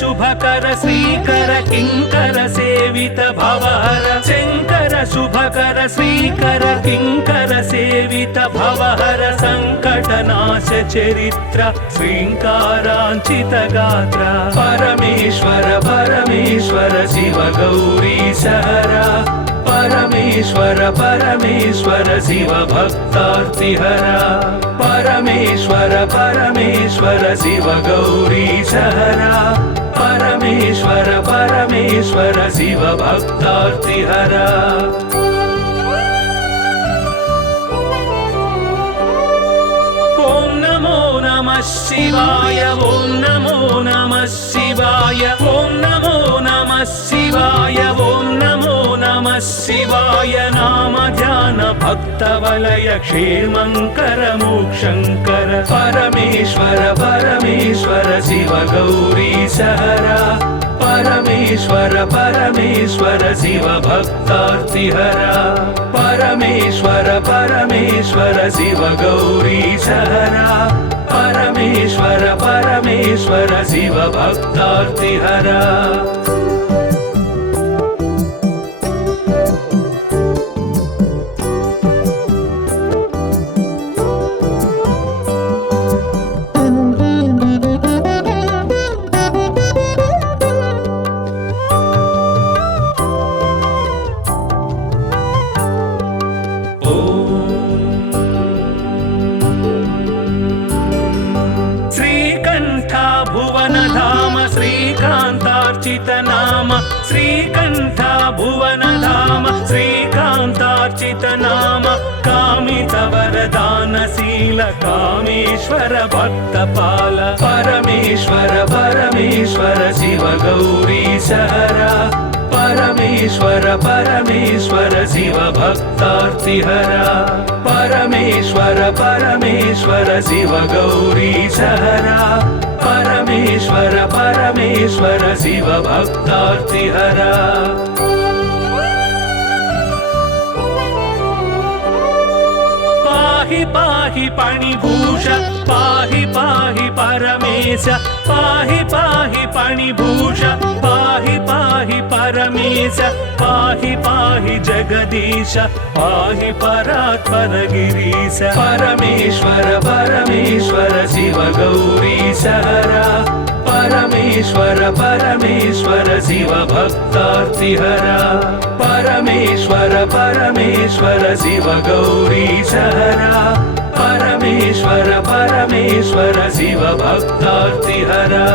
शुभकर श्रीकर किंकर सेवित भवहर शंकर शुभकर श्रीकर किंकर सेवित भवहर संकटनाश चरित्र श्रींकारांचित गात्र परमेश्वर परमेश्वर शिव गौरीश हरा परमेश्वर परमेश्वर शिव भक्तार्तिहरा परमेश्वर परमेश्वर शिव गौरीश हरा परमेश्वर परमेश्वर शिव भक्तार्तिहरा ओम नमो नमः शिवाय ओम नमो नमः शिवाय ओम नमो नमः शिवाय ओम नमो नमः शिवाय नाम ध्यान भक्त वलय क्षेमंकर मोक्षंकर परमेश्वर परमेश्वर शिव गौरीश हरा परमेश्वर परमेश्वर शिव भक्तार्तिहरा परमेश्वर परमेश्वर शिव गौरीश हरा परमेश्वर परमेश्वर शिव भक्तार्तिहरा श्रीकण्ठ भुवनधाम श्रीकान्तार्चित नाम कामितवरदानशील कामेश्वर भक्तपाल परमेश्वर परमेश्वर शिव गौरीशहरा परमेश्वर परमेश्वर शिव भक्तार्तिहरा परमेश्वर परमेश्वर शिव गौरीशहरा परमेश्वर परमेश्वर शिव भक्तार्तिहरा पाहि पाहि पाणिभूष पाहि पाहि परमेश पाहि पाहि पाणिभूष पाहि पाहि परमेश पाहि पाहि जगदीश पाहि परात्पर गिरीश परमेश्वर परमेश्वर शिव गौरीशहरा परमेश्वर परमेश्वर शिव भक्तार्तिहरा परमेश्वर परमेश्वर शिव गौरीशहरा परमेश्वर परमेश्वर शिव भक्तार्तिहरा